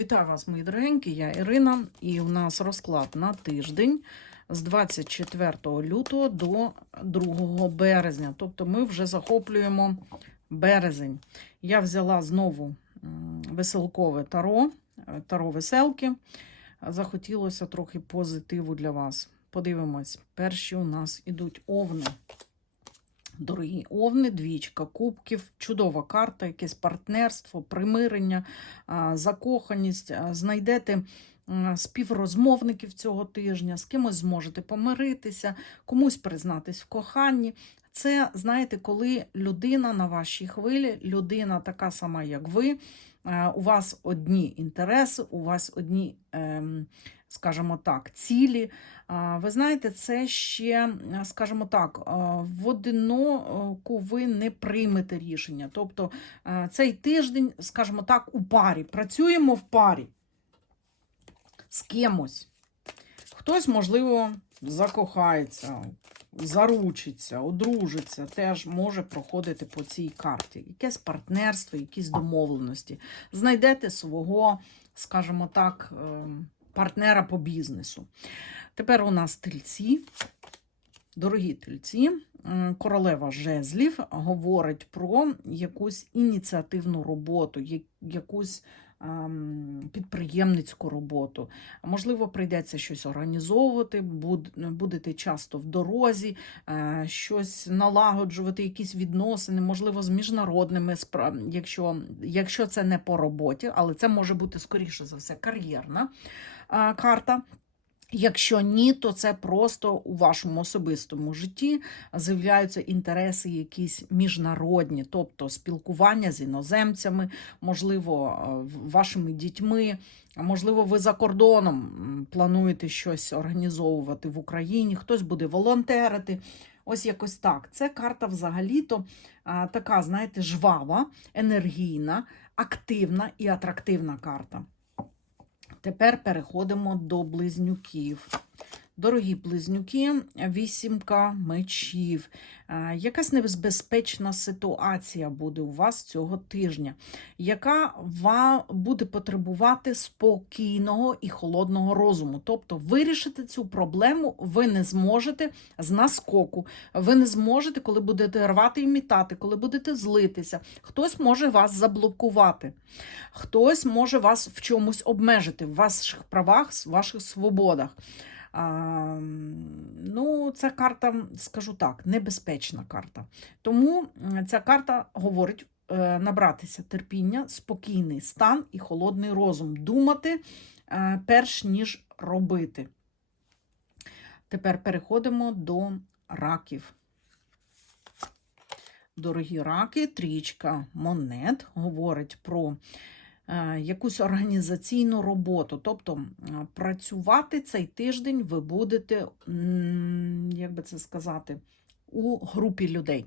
Вітаю вас, мої дорогенькі, я Ірина, і у нас розклад на тиждень з 24 лютого до 2 березня. Тобто ми вже захоплюємо березень. Я взяла знову веселкове таро, е, таро веселки. Захотілося трохи позитиву для вас. Подивимось, перші у нас ідуть овни. Дорогі овни, двічка кубків, чудова карта, якесь партнерство, примирення, закоханість. Знайдете співрозмовників цього тижня, з кимось зможете помиритися, комусь признатись в коханні. Це, знаєте, коли людина на вашій хвилі, людина така сама, як ви, у вас одні інтереси, у вас одні, ем, скажімо так, цілі. Ви знаєте, це ще, е, скажімо так, е, в одиноку ви не приймете рішення. Тобто е, цей тиждень, скажімо так, у парі. Працюємо в парі з кимось. Хтось, можливо, закохається, заручиться, одружиться, теж може проходити по цій карті. Якесь партнерство, якісь домовленості. Знайдете свого, скажімо так, ем, партнера по бізнесу. Тепер у нас тельці. Дорогі тельці, королева жезлів говорить про якусь ініціативну роботу, якусь підприємницьку роботу. Можливо, прийдеться щось організовувати, буд- будете часто в дорозі, е, щось налагоджувати, якісь відносини, можливо, з міжнародними справами, якщо, якщо це не по роботі, але це може бути, скоріше за все, кар'єрна е, карта. Якщо ні, то це просто у вашому особистому житті з'являються інтереси якісь міжнародні, тобто спілкування з іноземцями, можливо, е, вашими дітьми, можливо, ви за кордоном плануєте щось організовувати в Україні, хтось буде волонтерити. Ось якось так. Це карта взагалі-то така, знаєте, жвава, енергійна, активна і атрактивна карта. Тепер переходимо до близнюків. Дорогі близнюки, вісімка мечів. Е, Якась небезпечна ситуація буде у вас цього тижня, яка ва- буде потребувати спокійного і холодного розуму. Тобто вирішити цю проблему ви не зможете з наскоку. Ви не зможете, коли будете рвати і мітати, коли будете злитися. Хтось може вас заблокувати. Хтось може вас в чомусь обмежити, в ваших правах, в ваших свободах. Ну, ця карта, скажу так, небезпечна карта. Тому ця карта говорить е, набратися терпіння, спокійний стан і холодний розум. Думати е, перш ніж робити. Тепер переходимо до раків. Дорогі раки, трічка монет говорить про якусь організаційну роботу. Тобто е, працювати цей тиждень ви будете, як би це сказати, у групі людей.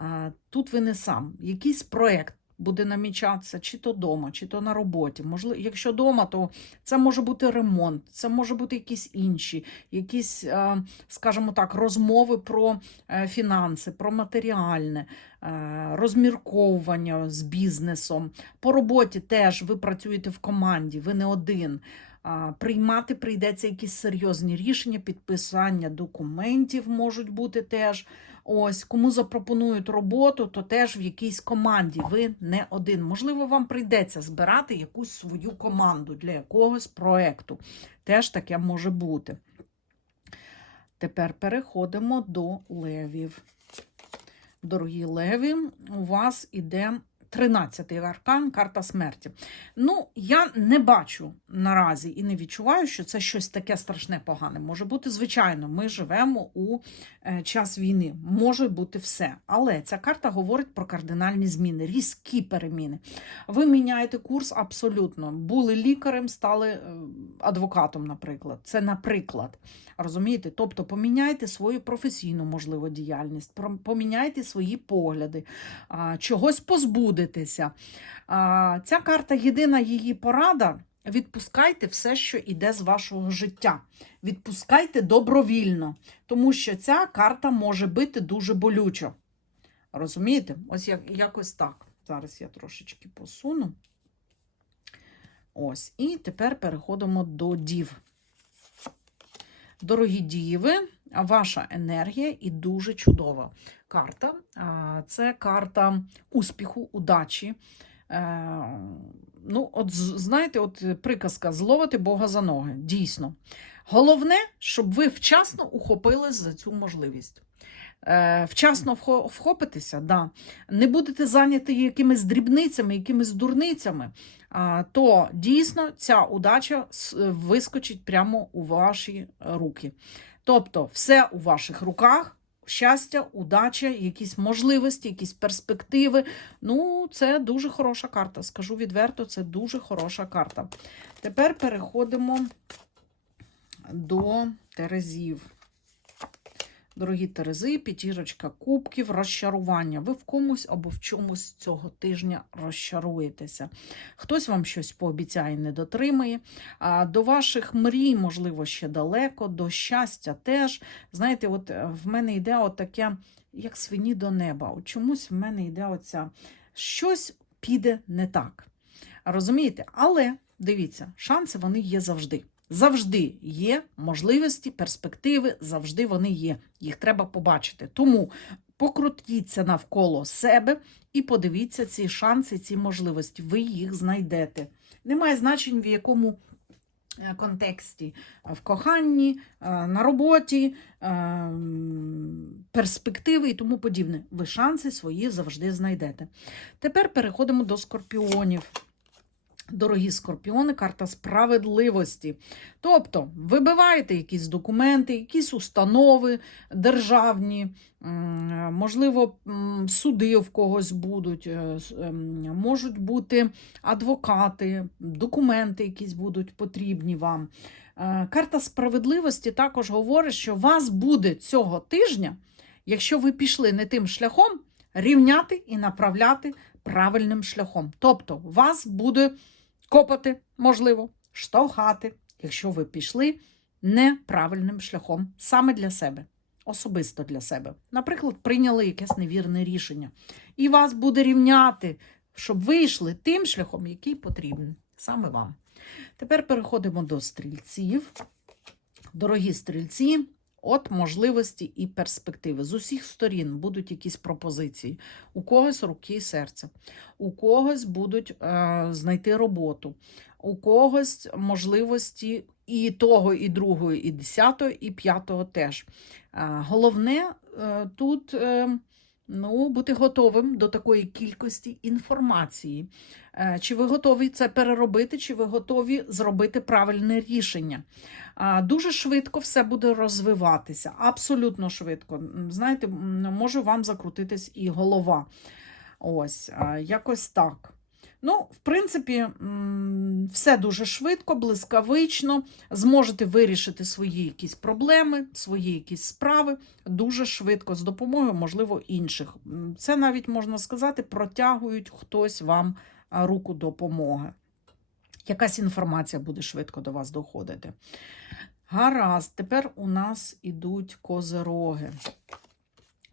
Е, Тут ви не сам. Якийсь проєкт буде намічатися, чи то вдома, чи то на роботі. Можливо, якщо вдома, то це може бути ремонт, це може бути якісь інші, якісь, е, скажімо так, розмови про е, фінанси, про матеріальне, е, розмірковування з бізнесом. По роботі теж ви працюєте в команді, ви не один. Приймати прийдеться якісь серйозні рішення, підписання документів можуть бути теж. Ось, кому запропонують роботу, то теж в якійсь команді. Ви не один. Можливо, вам прийдеться збирати якусь свою команду для якогось проекту. Теж таке може бути. Тепер переходимо до левів. Дорогі леві, у вас іде 13-й аркан, карта смерті. Ну, я не бачу наразі і не відчуваю, що це щось таке страшне погане. Може бути, звичайно, ми живемо у е, час війни, може бути все. Але ця карта говорить про кардинальні зміни, різкі переміни. Ви міняєте курс абсолютно. Були лікарем, стали е, адвокатом, наприклад. Це наприклад. Розумієте? Тобто поміняйте свою професійну, можливо, діяльність, поміняйте свої погляди, чогось позбудетеся. А, Ця карта єдина її порада. Відпускайте все, що йде з вашого життя. Відпускайте добровільно, тому що ця карта може бити дуже болючо. Розумієте? Ось як, якось так. Зараз я трошечки посуну. Ось. І тепер переходимо до дів. Дорогі діви, ваша енергія і дуже чудова карта. Це карта успіху, удачі. Е, Ну, от знаєте, от приказка зловити Бога за ноги. Дійсно. Головне, щоб ви вчасно ухопились за цю можливість. Е, Вчасно вхо- вхопитеся, да. не будете зайняті якимись дрібницями, якимись дурницями, то дійсно ця удача вискочить прямо у ваші руки. Тобто, все у ваших руках. Щастя, удача, якісь можливості, якісь перспективи. Ну, це дуже хороша карта. Скажу відверто, це дуже хороша карта. Тепер переходимо до Терезів. Дорогі Терези, п'ятірочка кубків, розчарування. Ви в комусь або в чомусь цього тижня розчаруєтеся. Хтось вам щось пообіцяє, не дотримає. А до ваших мрій, можливо, ще далеко, до щастя теж. Знаєте, от е, в мене йде от таке, як свині до неба. От чомусь в мене йде оця щось піде не так. Розумієте? Але дивіться, шанси вони є завжди. Завжди є можливості, перспективи, завжди вони є. Їх треба побачити. Тому покрутіться навколо себе і подивіться ці шанси, ці можливості. Ви їх знайдете. Немає значень, в якому е, контексті в коханні, е, на роботі, е, перспективи і тому подібне. Ви шанси свої завжди знайдете. Тепер переходимо до скорпіонів. Дорогі скорпіони, карта справедливості. Тобто, вибиваєте якісь документи, якісь установи державні, можливо, суди в когось будуть, е, ем, можуть бути адвокати, документи якісь будуть потрібні вам. Е, Карта справедливості також говорить, що вас буде цього тижня, якщо ви пішли не тим шляхом, рівняти і направляти правильним шляхом. Тобто, вас буде копати, можливо, штовхати, якщо ви пішли неправильним шляхом саме для себе, особисто для себе. Наприклад, прийняли якесь невірне рішення. І вас буде рівняти, щоб ви йшли тим шляхом, який потрібен саме вам. Тепер переходимо до стрільців. Дорогі стрільці, от можливості і перспективи. З усіх сторін будуть якісь пропозиції. У когось руки і серце, у когось будуть е, знайти роботу, у когось можливості і того, і другого, і десятого, і п'ятого теж. Е, головне е, тут. Е, Ну, бути готовим до такої кількості інформації. Е, Чи ви готові це переробити, чи ви готові зробити правильне рішення? Дуже швидко все буде розвиватися, абсолютно швидко. Знаєте, може вам закрутитись і голова. Ось, якось так. Ну, в принципі, все дуже швидко, блискавично. Зможете вирішити свої якісь проблеми, свої якісь справи дуже швидко, з допомогою, можливо, інших. Це навіть можна сказати, протягують хтось вам руку допомоги. Якась інформація буде швидко до вас доходити. Гаразд, тепер у нас ідуть козероги.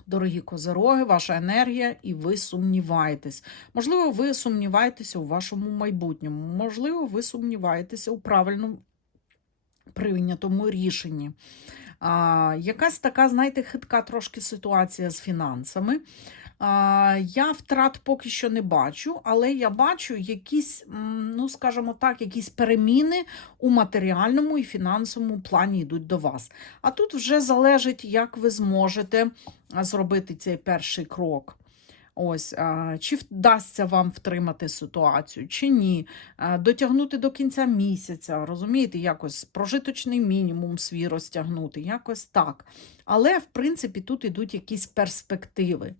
Дорогі козероги, ваша енергія, і ви сумніваєтесь. Можливо, ви сумніваєтеся у вашому майбутньому. Можливо, ви сумніваєтеся у правильному прийнятому рішенні. А, якась така, знаєте, хитка трошки ситуація з фінансами. Я втрат поки що не бачу, але я бачу якісь, ну скажімо так, якісь переміни у матеріальному і фінансовому плані йдуть до вас. А тут вже залежить, як ви зможете зробити цей перший крок. Ось, чи вдасться вам втримати ситуацію, чи ні, дотягнути до кінця місяця, розумієте, якось прожиточний мінімум свій розтягнути, якось так. Але, в принципі, тут ідуть якісь перспективи.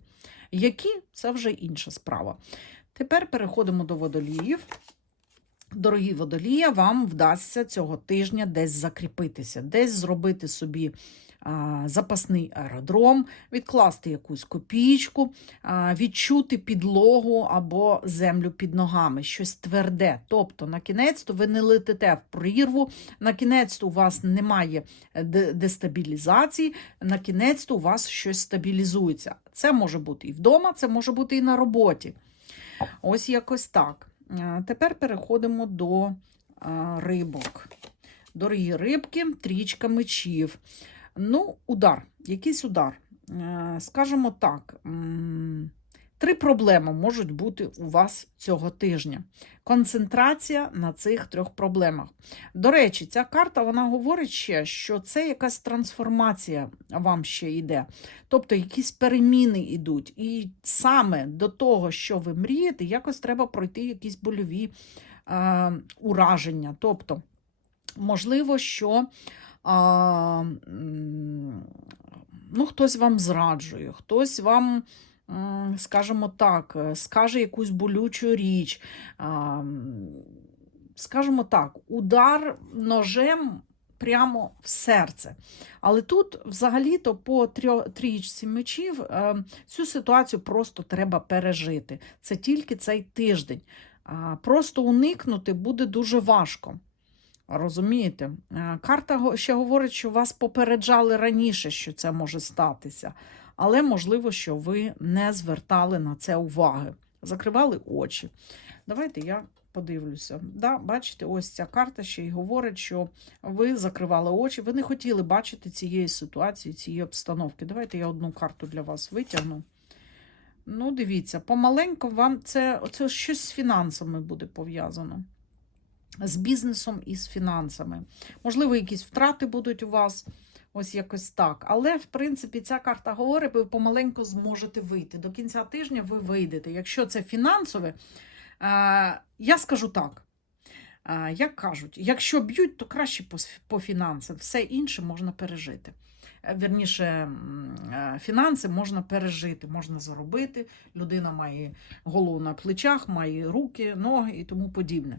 Які це вже інша справа. Тепер переходимо до водоліїв. Дорогі водолія, вам вдасться цього тижня десь закріпитися, десь зробити собі запасний аеродром, відкласти якусь копійку, відчути підлогу або землю під ногами, щось тверде. Тобто, на кінець ви не летите в прірву, на кінець у вас немає е, дестабілізації, на кінець у вас щось стабілізується. Це може бути і вдома, це може бути і на роботі. Ось якось так. Тепер переходимо до рибок. Дорогі рибки, трічка мечів. Ну, удар, якийсь удар. Е, Скажімо так, три проблеми можуть бути у вас цього тижня. Концентрація на цих трьох проблемах. До речі, ця карта вона говорить ще, що це якась трансформація вам ще йде. Тобто якісь переміни йдуть. І саме до того, що ви мрієте, якось треба пройти якісь больові е, ураження. Тобто, можливо, що а, ну, хтось вам зраджує, хтось вам, скажімо так, е, скаже якусь болючу річ. А, Скажімо так, удар ножем прямо в серце. Але тут, взагалі-то, по трієчці мечів е, цю ситуацію просто треба пережити. Це тільки цей тиждень. Просто уникнути буде дуже важко. Розумієте? Е, Карта ще говорить, що вас попереджали раніше, що це може статися. Але можливо, що ви не звертали на це уваги. Закривали очі. Давайте я подивлюся. Да, бачите, ось ця карта ще й говорить, що ви закривали очі, ви не хотіли бачити цієї ситуації, цієї обстановки. Давайте я одну карту для вас витягну. Ну, дивіться, помаленьку вам це, це щось з фінансами буде пов'язано. З бізнесом і з фінансами. Можливо, якісь втрати будуть у вас. Ось якось так. Але, в принципі, ця карта говорить, ви помаленьку зможете вийти. До кінця тижня ви вийдете. Якщо це фінансове, е, я скажу так. Е, Як кажуть, якщо б'ють, то краще по, фінансам. Все інше можна пережити. Е, Вірніше, фінанси можна пережити, можна заробити. Людина має голову на плечах, має руки, ноги і тому подібне.